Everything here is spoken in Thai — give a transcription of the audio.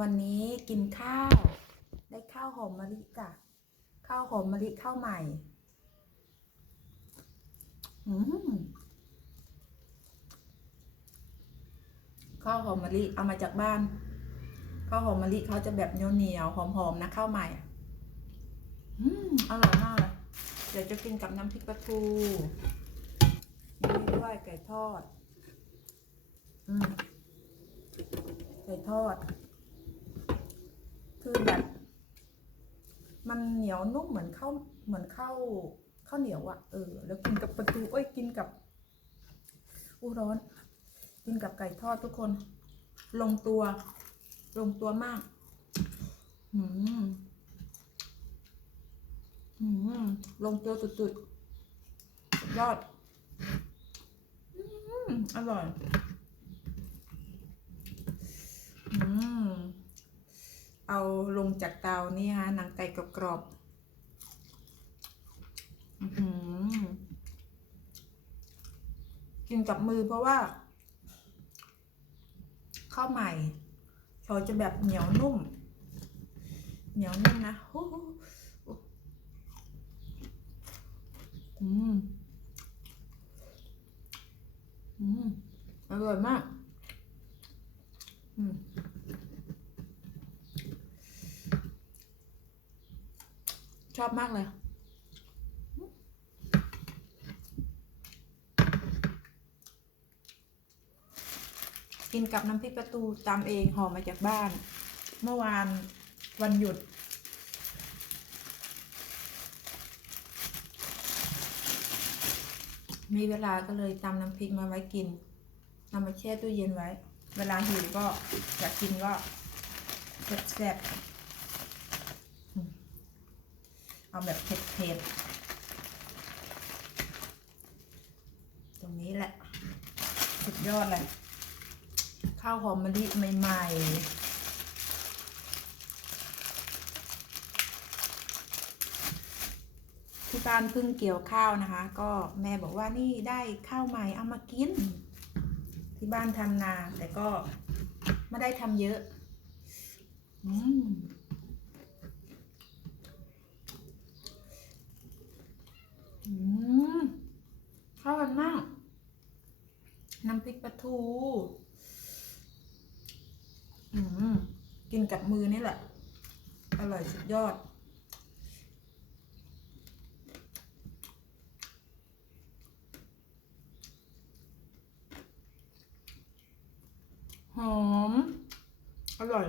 วันนี้กินข้าว ได้ข้าวหอมมะลิจ้ะข้าวหอมมะลิข้าวใหม่ อืมข้าวหอมมะลิเอามาจากบ้านข้าวหอมมะลิเขาจะแบบเหนียวเหนียวหอมๆนะข้าวใหม่ อืมอร่อยมากเลยเดี๋ยวจะกินกับน้ำพริกปลาทูนี่ด้วยไก่ทอด อืมไก่ทอด คือแบบ มันเหนียวนุ่มเหมือนข้าวเหมือนข้าวข้าวเหนียวอะ่ะเออ แล้วกินกับปลาทูเอ้ยกินกับอู้ร้อน กินกับไก่ทอดทุกคน ลงตัว ลงตัวมากอืมอืมลงตัวสุดๆสุดยอด อืมอร่อย อืม เอาลงจากเตานี่ฮะหนังไก่กรอบๆกินกับมือเพราะว่าข้าวใหม่เขาจะแบบเหนียวนุ่ม เหนียวนุ่มนะอืมอืมอร่อยมาก อืม ชอบมากเลยกินกับน้ำพริกประตูตามเองห่อมาจากบ้าน เมื่อวานวันหยุด มีเวลาก็เลยตำน้ำพริกมาไว้กินนำมาแช่ตู้เย็นไว้ เวลาหิวก็อยากกินก็แซ่บๆอืม เอาแบบเผ็ดๆ ตรงนี้แหละ สุดยอดเลย ข้าวหอมมะลิใหม่ๆที่บ้านเพิ่งเกี่ยวข้าวนะคะ ก็แม่บอกว่านี่ได้ข้าวใหม่เอามากิน ที่บ้านทำนาแต่ก็ไม่ได้ทำเยอะ อืม อืมเข้าวกันมาก น้ำพริกปลาทูกินกับมือนี่แหละ อร่อยสุดยอด หอม อร่อย